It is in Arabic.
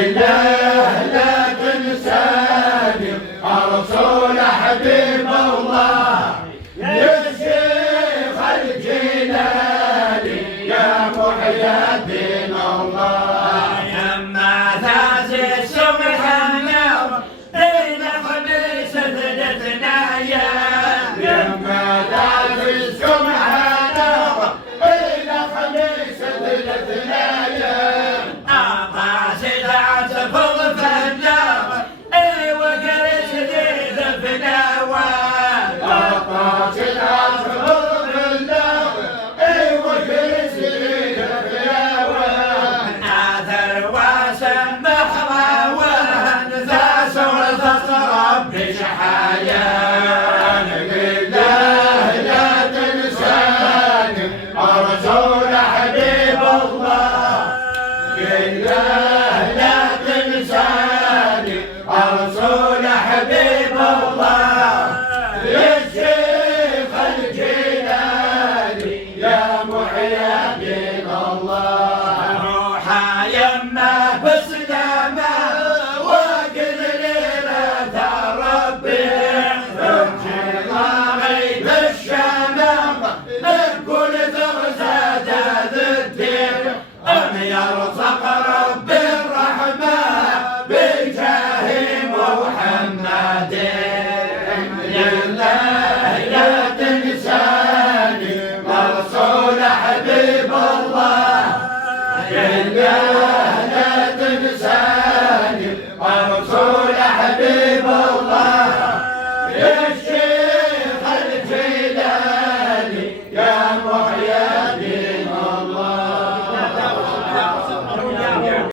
لا لا تنساني رسول حبيب الله يا شيخ الجلالي يا محيي الدين الله يما ثاسي الصبح النور بين خميس ثلثنا يما ثاسي الصبح النور بين خميس ثلثنا قاصد عصفور